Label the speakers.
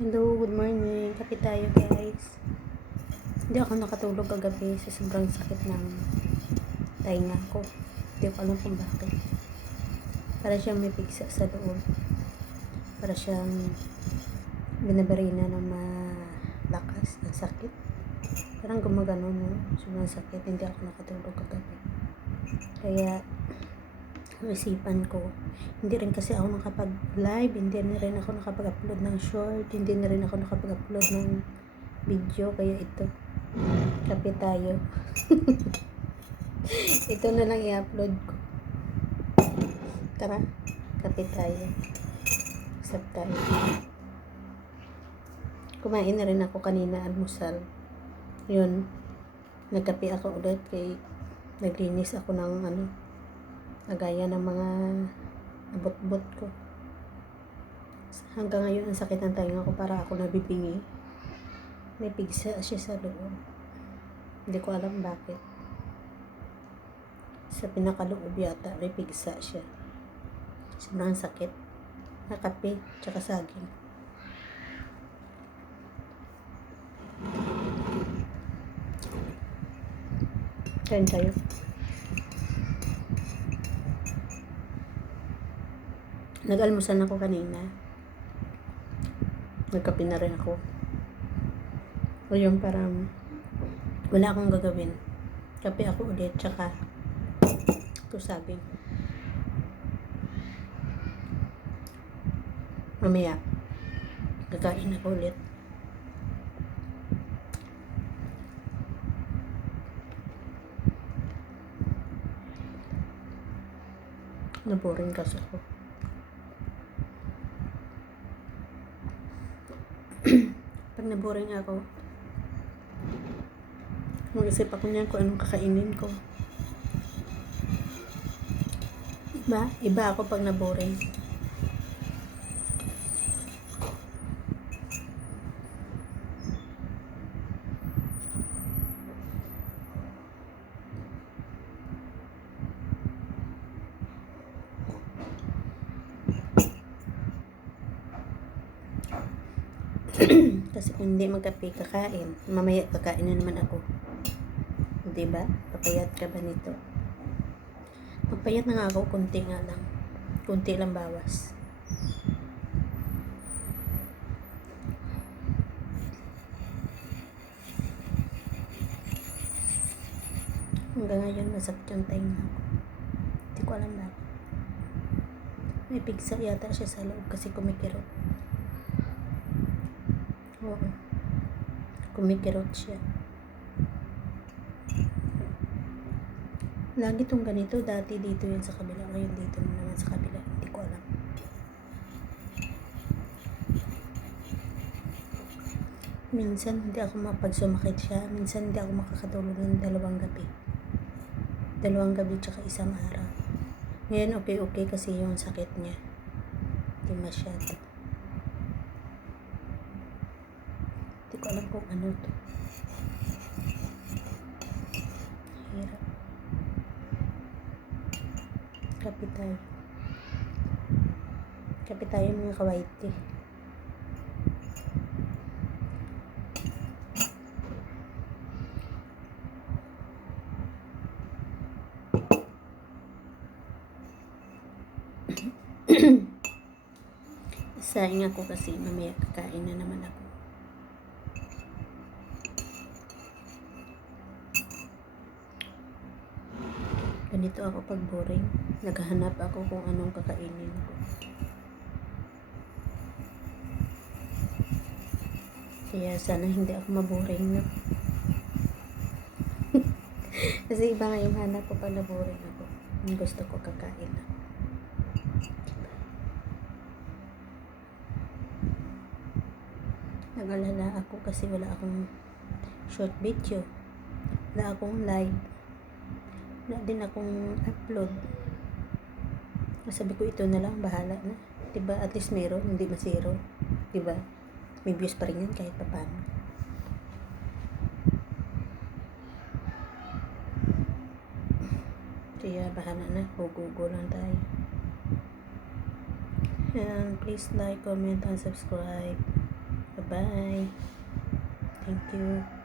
Speaker 1: Hello, good morning. Kape tayo guys. Hindi ako nakatulog kagabi sa sobrang sakit ng tainga ko. Hindi ko alam kung bakit. Para siyang may pigsa sa loob. Para siyang binabarina ng malakas ng sakit. Parang gumagano no. Sobrang sakit. Hindi ako nakatulog kagabi. Kaya isipan ko. Hindi rin kasi ako nakapag-live, hindi rin ako nakapag-upload ng short, hindi rin ako nakapag-upload ng video, kaya ito, kape tayo. ito na lang i-upload ko. Tara, kape tayo. Accept tayo. Kumain na rin ako kanina, almusal. Yun, nagkape ako ulit kay naglinis ako ng ano, nagaya ng mga abot-bot ko. Hanggang ngayon, ang sakit ng tainga ko para ako nabibingi. May pigsa siya sa loob. Hindi ko alam bakit. Sa pinakaloob yata, may pigsa siya. Sobrang sakit. Nakape, tsaka saging. Kain tayo. Nag-almusal na ako kanina. Nagkape na rin ako. O yung parang wala akong gagawin. Kape ako ulit, tsaka ito sabi. Mamaya, kakain ako ulit. Naboring kasi ako. Pag naboring ako, mag-isip ako niyan kung anong kakainin ko. Iba? Iba ako pag naboring. Kasi kung hindi magkape kakain, mamaya kakain na naman ako. Di ba? Papayat ka ba nito? Papayat na nga ako, kunti nga lang. Kunti lang bawas. Hanggang ngayon, masakit yung tainga ko. Hindi ko alam bakit. May pigsa yata siya sa loob kasi kumikirot. Oo. Kumikirot siya. Lagi tong ganito. Dati dito yun sa kabila. Ngayon dito na naman sa kabila. Hindi ko alam. Minsan hindi ako mapagsumakit siya. Minsan hindi ako makakatulog ng dalawang gabi. Dalawang gabi tsaka isang araw. Ngayon okay-okay kasi yung sakit niya. Hindi masyado. Hindi ko alam kung ano to. Hirap. Kape tayo. Kape tayo mga kawaiti. Sayang ako kasi mamaya kakain na naman ako. Ganito ako pag boring. Naghahanap ako kung anong kakainin ko. Kaya sana hindi ako maboring na. Kasi iba nga yung hanap ko pag naboring ako. Yung gusto ko kakain ako. Nag-alala ako kasi wala akong short video. Wala akong live. Wala din akong upload. Sabi ko ito na lang, bahala na. Diba? At least meron, hindi masiro. Diba? May views pa rin yan kahit pa paano. Kaya bahala na, hugugo lang tayo. And please like, comment, and subscribe. Bye. Thank you.